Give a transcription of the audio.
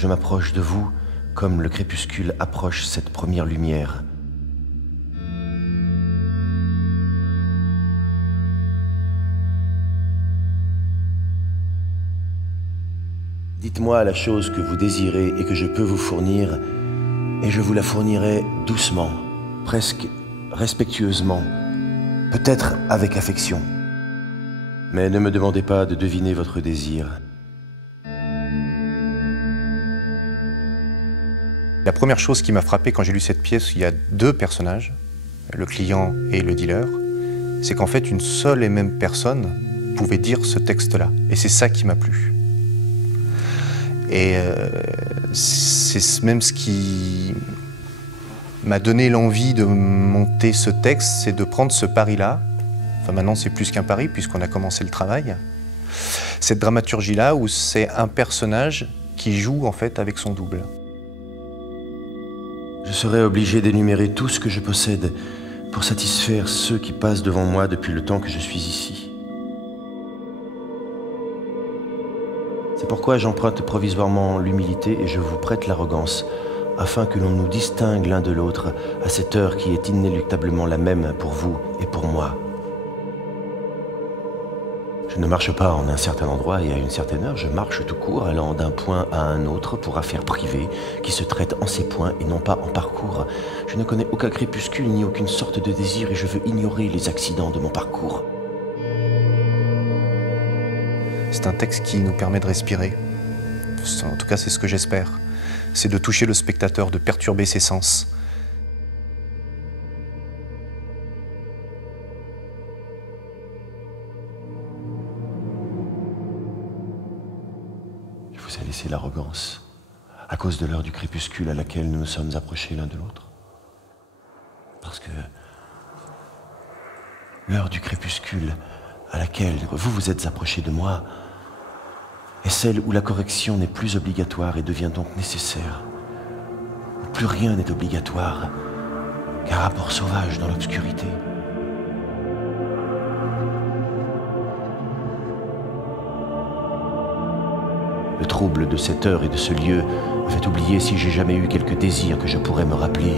je m'approche de vous comme le crépuscule approche cette première lumière. Dites-moi la chose que vous désirez et que je peux vous fournir, et je vous la fournirai doucement, presque respectueusement, peut-être avec affection. Mais ne me demandez pas de deviner votre désir. La première chose qui m'a frappé quand j'ai lu cette pièce, il y a deux personnages, le client et le dealer, c'est qu'en fait une seule et même personne pouvait dire ce texte-là. Et c'est ça qui m'a plu. Et c'est même ce qui m'a donné l'envie de monter ce texte, c'est de prendre ce pari-là. Enfin maintenant c'est plus qu'un pari puisqu'on a commencé le travail. Cette dramaturgie-là où c'est un personnage qui joue en fait avec son double. Je serais obligé d'énumérer tout ce que je possède pour satisfaire ceux qui passent devant moi depuis le temps que je suis ici. C'est pourquoi j'emprunte provisoirement l'humilité et je vous prête l'arrogance, afin que l'on nous distingue l'un de l'autre à cette heure qui est inéluctablement la même pour vous et pour moi. Je ne marche pas en un certain endroit et à une certaine heure, je marche tout court, allant d'un point à un autre pour affaires privées qui se traitent en ces points et non pas en parcours. Je ne connais aucun crépuscule ni aucune sorte de désir et je veux ignorer les accidents de mon parcours. C'est un texte qui nous permet de respirer. En tout cas, c'est ce que j'espère. C'est de toucher le spectateur, de perturber ses sens. Je vous ai laissé l'arrogance à cause de l'heure du crépuscule à laquelle nous nous sommes approchés l'un de l'autre. Parce que l'heure du crépuscule à laquelle vous vous êtes approchés de moi est celle où la correction n'est plus obligatoire et devient donc nécessaire. Où plus rien n'est obligatoire qu'un rapport sauvage dans l'obscurité. Le trouble de cette heure et de ce lieu me fait oublier si j'ai jamais eu quelque désir que je pourrais me rappeler.